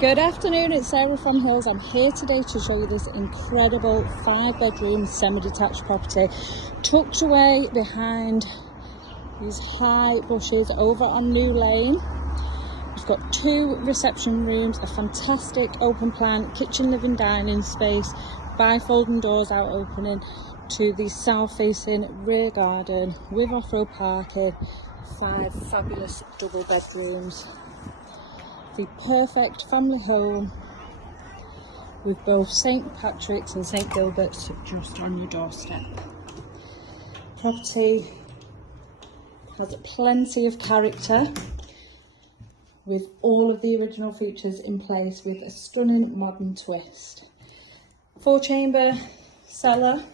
Good afternoon, it's Sarah from Hills. I'm here today to show you this incredible 5-bedroom semi-detached property tucked away behind these high bushes over on New Lane. We've got 2 reception rooms, a fantastic open plan kitchen, living, dining space, bifolding doors out opening to the south facing rear garden with off-road parking, 5 fabulous double bedrooms. The perfect family home with both St Patrick's and St Gilbert's just on your doorstep. Property has plenty of character with all of the original features in place with a stunning modern twist. 4-chamber cellar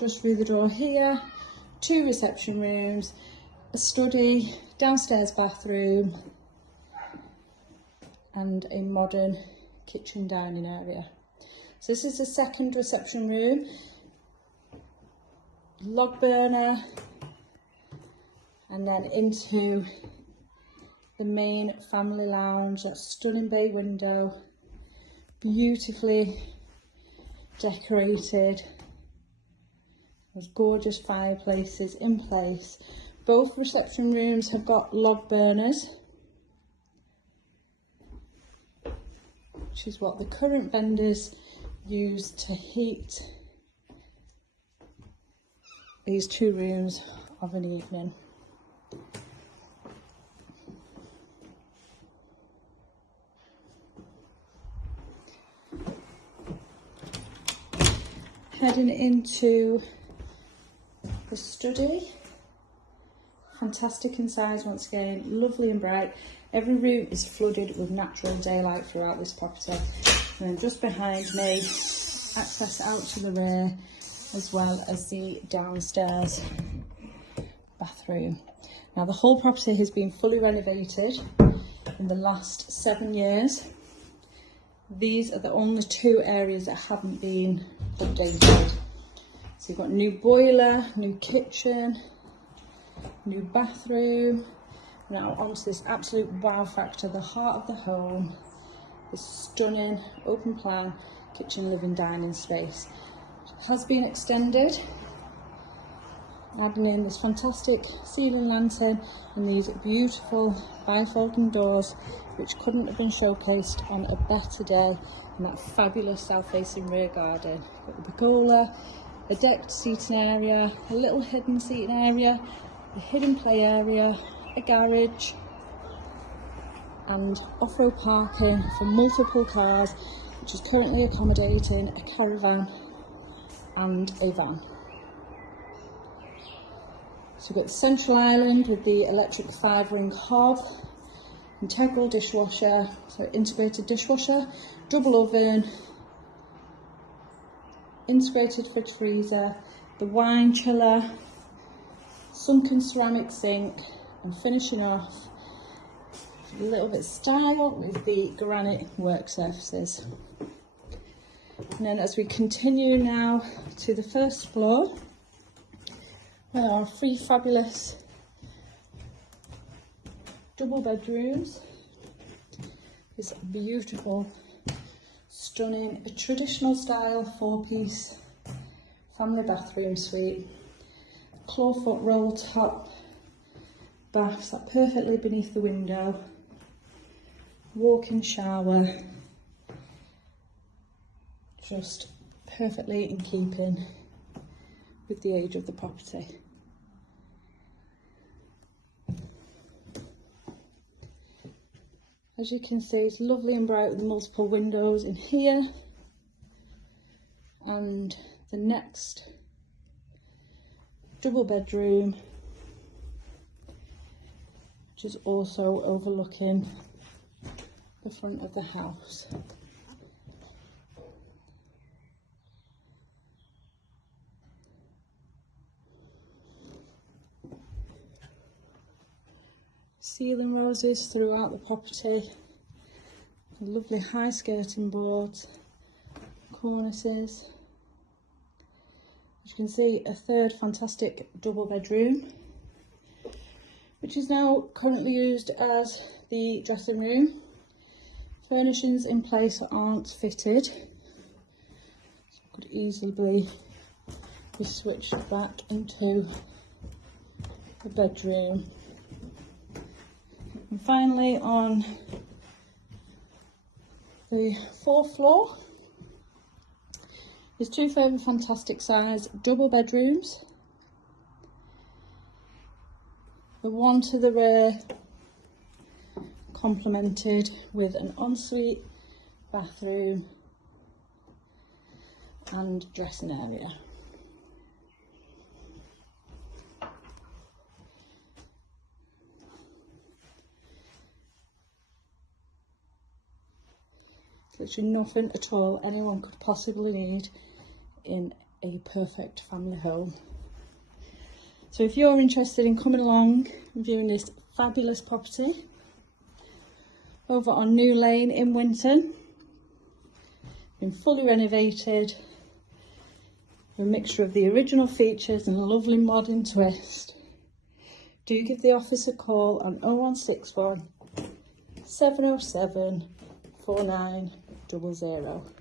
just through the door here, 2 reception rooms, a study, downstairs bathroom and a modern kitchen dining area. So this is the second reception room, log burner, and then into the main family lounge. That stunning bay window, beautifully decorated. There's gorgeous fireplaces in place. Both reception rooms have got log burners, which is what the current vendors use to heat these 2 rooms of an evening. Heading into the study. Fantastic in size once again, lovely and bright. Every room is flooded with natural daylight throughout this property. And then just behind me, access out to the rear as well as the downstairs bathroom. Now the whole property has been fully renovated in the last 7 years. These are the only 2 areas that haven't been updated. So you've got new boiler, new kitchen, new bathroom. Now onto this absolute wow factor, the heart of the home, this stunning open plan kitchen, living, dining space. It has been extended, adding in this fantastic ceiling lantern and these beautiful bifolding doors which couldn't have been showcased on a better day in that fabulous south facing rear garden. Got the pergola, a decked seating area, a little hidden seating area, a hidden play area, a garage and off-road parking for multiple cars, which is currently accommodating a caravan and a van. So we've got the central island with the electric 5-ring hob, integral dishwasher, so integrated dishwasher, double oven, integrated fridge freezer, the wine chiller, sunken ceramic sink, and finishing off a little bit of style with the granite work surfaces. And then as we continue now to the first floor, there are 3 fabulous double bedrooms. This beautiful, stunning, traditional style 4-piece family bathroom suite. Clawfoot roll top baths that perfectly beneath the window, walk-in shower, just perfectly in keeping with the age of the property. As you can see, it's lovely and bright with multiple windows in here, and the next double bedroom, which is also overlooking the front of the house. Ceiling roses throughout the property, lovely high skirting boards, cornices. As you can see, a 3rd fantastic double bedroom, which is now currently used as the dressing room. Furnishings in place aren't fitted, so could easily be switched back into the bedroom. And finally, on the 4th floor, there's 2 further fantastic size double bedrooms. The one to the rear complemented with an ensuite, bathroom and dressing area. Literally nothing at all anyone could possibly need in a perfect family home. So if you're interested in coming along and viewing this fabulous property over on New Lane in Winton, been fully renovated, a mixture of the original features and a lovely modern twist, do give the office a call on 0161 707 4900.